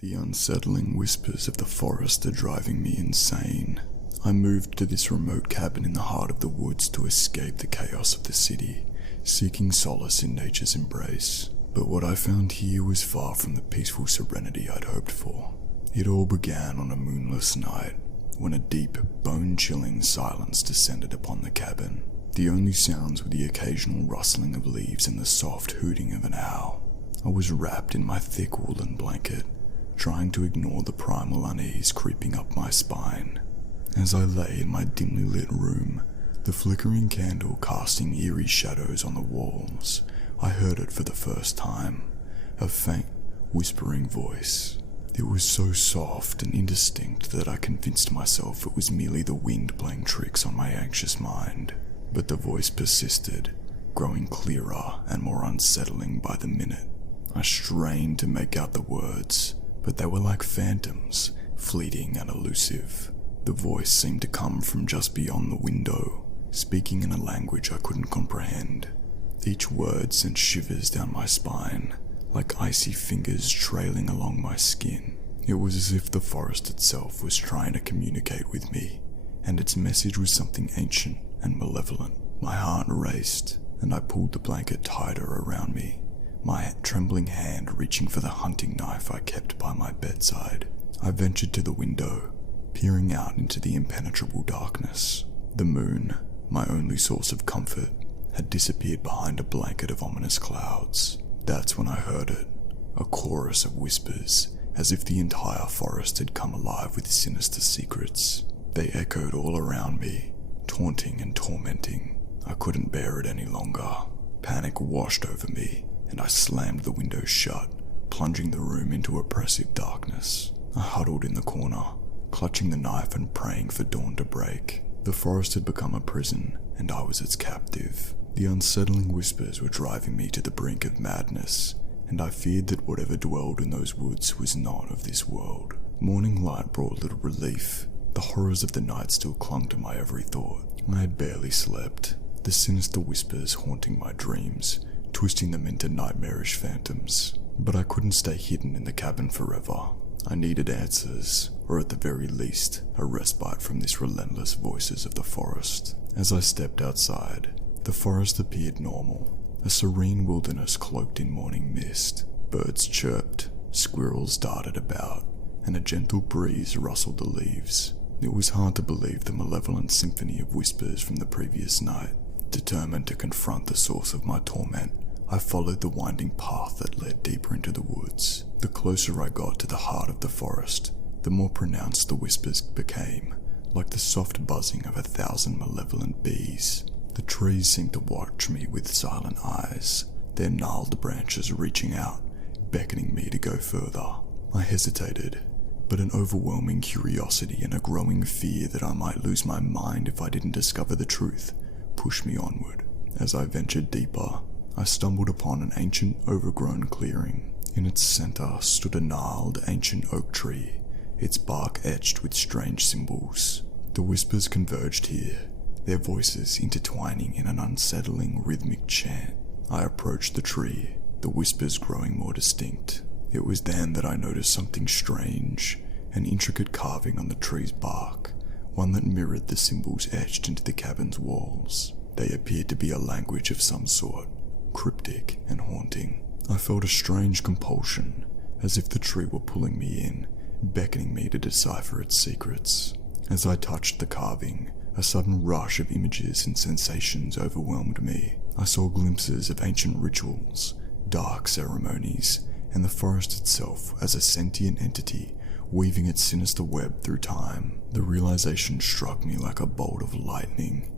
The unsettling whispers of the forest are driving me insane. I moved to this remote cabin in the heart of the woods to escape the chaos of the city, seeking solace in nature's embrace. But what I found here was far from the peaceful serenity I'd hoped for. It all began on a moonless night, when a deep, bone-chilling silence descended upon the cabin. The only sounds were the occasional rustling of leaves and the soft hooting of an owl. I was wrapped in my thick woolen blanket, trying to ignore the primal unease creeping up my spine. As I lay in my dimly lit room, the flickering candle casting eerie shadows on the walls, I heard it for the first time, a faint, whispering voice. It was so soft and indistinct that I convinced myself it was merely the wind playing tricks on my anxious mind. But the voice persisted, growing clearer and more unsettling by the minute. I strained to make out the words, but they were like phantoms, fleeting and elusive. The voice seemed to come from just beyond the window, speaking in a language I couldn't comprehend. Each word sent shivers down my spine, like icy fingers trailing along my skin. It was as if the forest itself was trying to communicate with me, and its message was something ancient and malevolent. My heart raced, and I pulled the blanket tighter around me, my trembling hand reaching for the hunting knife I kept by my bedside. I ventured to the window, peering out into the impenetrable darkness. The moon, my only source of comfort, had disappeared behind a blanket of ominous clouds. That's when I heard it, a chorus of whispers, as if the entire forest had come alive with sinister secrets. They echoed all around me, taunting and tormenting. I couldn't bear it any longer. Panic washed over me, and I slammed the window shut, plunging the room into oppressive darkness. I huddled in the corner, clutching the knife and praying for dawn to break. The forest had become a prison, and I was its captive. The unsettling whispers were driving me to the brink of madness, and I feared that whatever dwelled in those woods was not of this world. Morning light brought little relief. The horrors of the night still clung to my every thought. I had barely slept, the sinister whispers haunting my dreams, twisting them into nightmarish phantoms. But I couldn't stay hidden in the cabin forever. I needed answers, or at the very least, a respite from these relentless voices of the forest. As I stepped outside, the forest appeared normal, a serene wilderness cloaked in morning mist. Birds chirped, squirrels darted about, and a gentle breeze rustled the leaves. It was hard to believe the malevolent symphony of whispers from the previous night. Determined to confront the source of my torment, I followed the winding path that led deeper into the woods. The closer I got to the heart of the forest, the more pronounced the whispers became, like the soft buzzing of 1,000 malevolent bees. The trees seemed to watch me with silent eyes, their gnarled branches reaching out, beckoning me to go further. I hesitated, but an overwhelming curiosity and a growing fear that I might lose my mind if I didn't discover the truth pushed me onward. As I ventured deeper, I stumbled upon an ancient, overgrown clearing. In its center stood a gnarled, ancient oak tree, its bark etched with strange symbols. The whispers converged here, their voices intertwining in an unsettling, rhythmic chant. I approached the tree, the whispers growing more distinct. It was then that I noticed something strange, an intricate carving on the tree's bark, one that mirrored the symbols etched into the cabin's walls. They appeared to be a language of some sort, cryptic and haunting. I felt a strange compulsion, as if the tree were pulling me in, beckoning me to decipher its secrets. As I touched the carving, a sudden rush of images and sensations overwhelmed me. I saw glimpses of ancient rituals, dark ceremonies, and the forest itself as a sentient entity weaving its sinister web through time. The realization struck me like a bolt of lightning.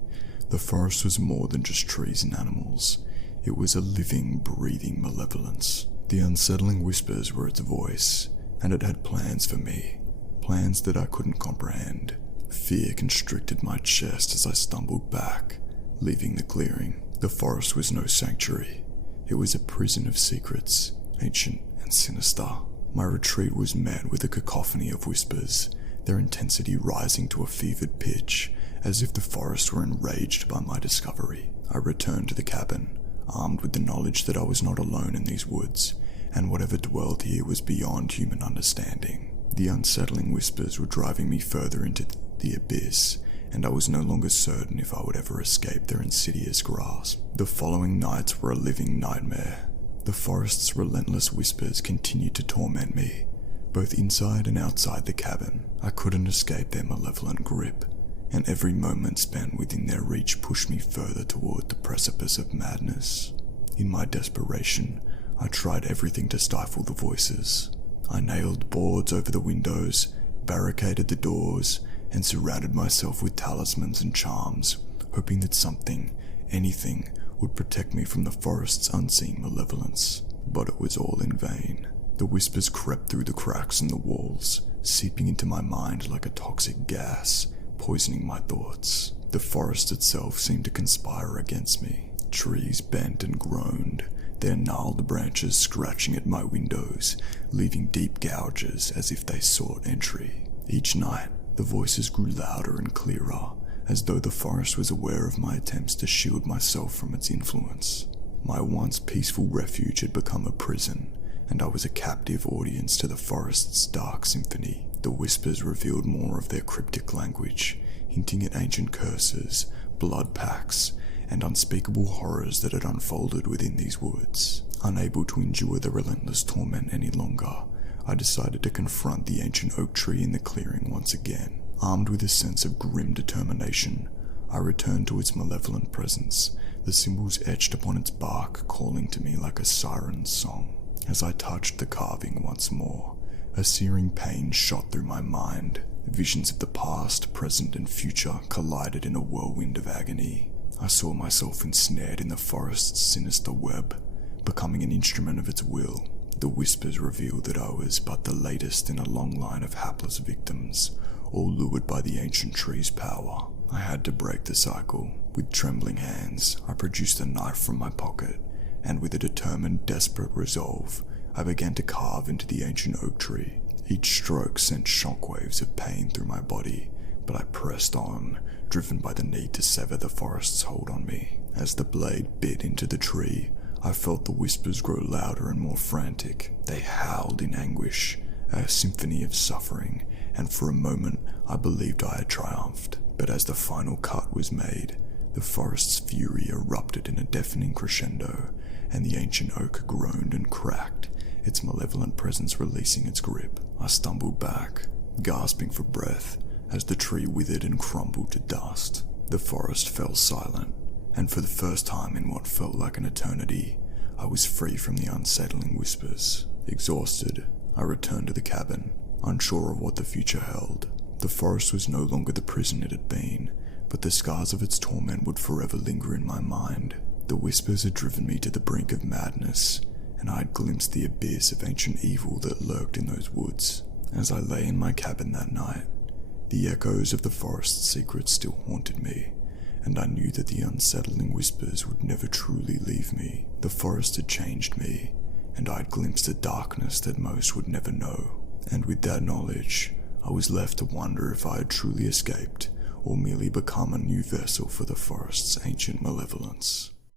The forest was more than just trees and animals. It was a living, breathing malevolence. The unsettling whispers were its voice, and it had plans for me, plans that I couldn't comprehend. Fear constricted my chest as I stumbled back, leaving the clearing. The forest was no sanctuary. It was a prison of secrets, ancient and sinister. My retreat was met with a cacophony of whispers, their intensity rising to a fevered pitch, as if the forest were enraged by my discovery. I returned to the cabin, armed with the knowledge that I was not alone in these woods, and whatever dwelled here was beyond human understanding. The unsettling whispers were driving me further into the abyss, and I was no longer certain if I would ever escape their insidious grasp. The following nights were a living nightmare. The forest's relentless whispers continued to torment me, both inside and outside the cabin. I couldn't escape their malevolent grip, and every moment spent within their reach pushed me further toward the precipice of madness. In my desperation, I tried everything to stifle the voices. I nailed boards over the windows, barricaded the doors, and surrounded myself with talismans and charms, hoping that something, anything, would protect me from the forest's unseen malevolence. But it was all in vain. The whispers crept through the cracks in the walls, seeping into my mind like a toxic gas, poisoning my thoughts. The forest itself seemed to conspire against me. Trees bent and groaned, their gnarled branches scratching at my windows, leaving deep gouges as if they sought entry. Each night, the voices grew louder and clearer, as though the forest was aware of my attempts to shield myself from its influence. My once peaceful refuge had become a prison, and I was a captive audience to the forest's dark symphony. The whispers revealed more of their cryptic language, hinting at ancient curses, blood pacts, and unspeakable horrors that had unfolded within these woods. Unable to endure the relentless torment any longer, I decided to confront the ancient oak tree in the clearing once again. Armed with a sense of grim determination, I returned to its malevolent presence, the symbols etched upon its bark calling to me like a siren's song. As I touched the carving once more, a searing pain shot through my mind. Visions of the past, present, and future collided in a whirlwind of agony. I saw myself ensnared in the forest's sinister web, becoming an instrument of its will. The whispers revealed that I was but the latest in a long line of hapless victims, all lured by the ancient tree's power. I had to break the cycle. With trembling hands, I produced a knife from my pocket, and with a determined, desperate resolve, I began to carve into the ancient oak tree. Each stroke sent shockwaves of pain through my body, but I pressed on, driven by the need to sever the forest's hold on me. As the blade bit into the tree, I felt the whispers grow louder and more frantic. They howled in anguish, a symphony of suffering, and for a moment I believed I had triumphed. But as the final cut was made, the forest's fury erupted in a deafening crescendo, and the ancient oak groaned and cracked, its malevolent presence releasing its grip. I stumbled back, gasping for breath, as the tree withered and crumbled to dust. The forest fell silent, and for the first time in what felt like an eternity, I was free from the unsettling whispers. Exhausted, I returned to the cabin, unsure of what the future held. The forest was no longer the prison it had been, but the scars of its torment would forever linger in my mind. The whispers had driven me to the brink of madness, and I had glimpsed the abyss of ancient evil that lurked in those woods. As I lay in my cabin that night, the echoes of the forest's secrets still haunted me, and I knew that the unsettling whispers would never truly leave me. The forest had changed me, and I had glimpsed a darkness that most would never know. And with that knowledge, I was left to wonder if I had truly escaped, or merely become a new vessel for the forest's ancient malevolence.